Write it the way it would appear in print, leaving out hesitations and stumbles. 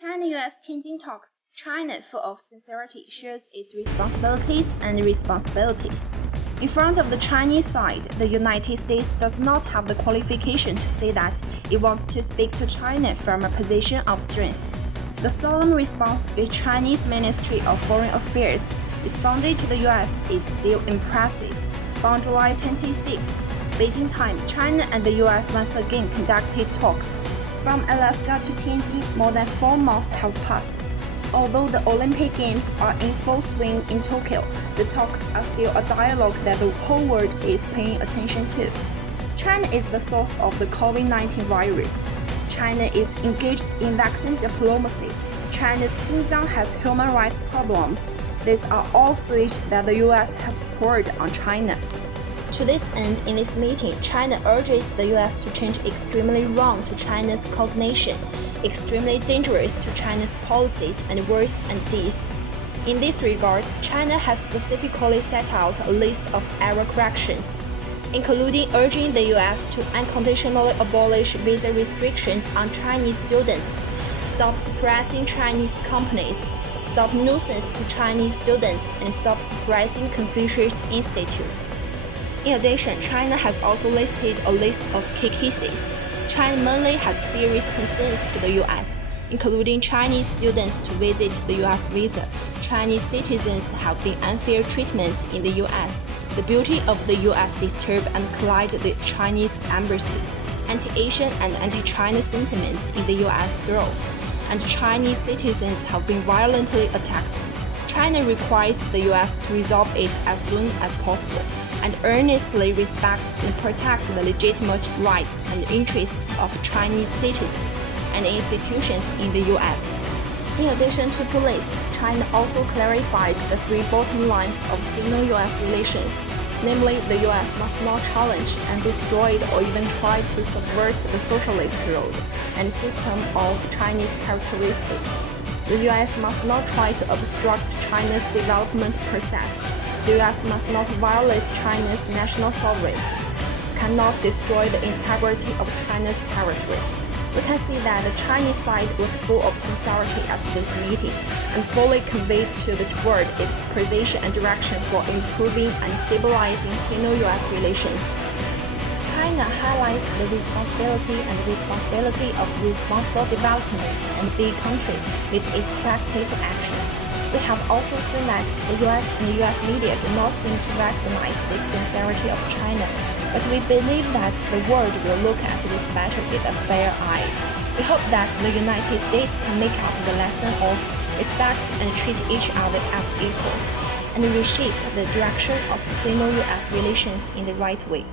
China-US Tianjin talks. China, full of sincerity, shares its responsibilities and responsibilities. In front of the Chinese side, the United States does not have the qualification to say that it wants to speak to China from a position of strength. The solemn response which Chinese Ministry of Foreign Affairs responded to the U.S. is still impressive. On July 26, Beijing time, China and the U.S. once again conducted talks. From Alaska to Tianjin, more than 4 months have passed. Although the Olympic Games are in full swing in Tokyo, the talks are still a dialogue that the whole world is paying attention to. China is the source of the COVID-19 virus. China is engaged in vaccine diplomacy. China's Xinjiang has human rights problems. These are all sewage that the U.S. has poured on China. To this end, in this meeting, China urges the U.S. to change extremely wrong to China's cognition, extremely dangerous to China's policies and words and deeds. In this regard, China has specifically set out a list of error corrections, including urging the U.S. to unconditionally abolish visa restrictions on Chinese students, stop suppressing Chinese companies, stop nuisance to Chinese students, and stop suppressing Confucius institutes. In addition, China has also listed a list of key cases. China mainly has serious concerns to the U.S., including Chinese students to visit the U.S. visa. Chinese citizens have been unfair treatment in the U.S. The beauty of the U.S. disturb and collide the Chinese embassy. Anti-Asian and anti-China sentiments in the U.S. grow, and Chinese citizens have been violently attacked. China requires the U.S. to resolve it as soon as possible and earnestly respect and protect the legitimate rights and interests of Chinese citizens and institutions in the U.S. In addition to two lists, China also clarified the 3 bottom lines of Sino-U.S. relations, namely the U.S. must not challenge and destroy or even try to subvert the socialist road and system of Chinese characteristics. The U.S. must not try to obstruct China's development process. The U.S. must not violate China's national sovereignty, cannot destroy the integrity of China's territory. We can see that the Chinese side was full of sincerity at this meeting and fully conveyed to the world its position and direction for improving and stabilizing Sino-U.S. relations. China highlights the responsibility of responsible development and the country with its proactive action. We have also seen that the U.S. and the U.S. media do not seem to recognize the sincerity of China, but we believe that the world will look at this matter with a fair eye. We hope that the United States can make up the lesson of respect and treat each other as equals, and reshape the direction of Sino-U.S. relations in the right way.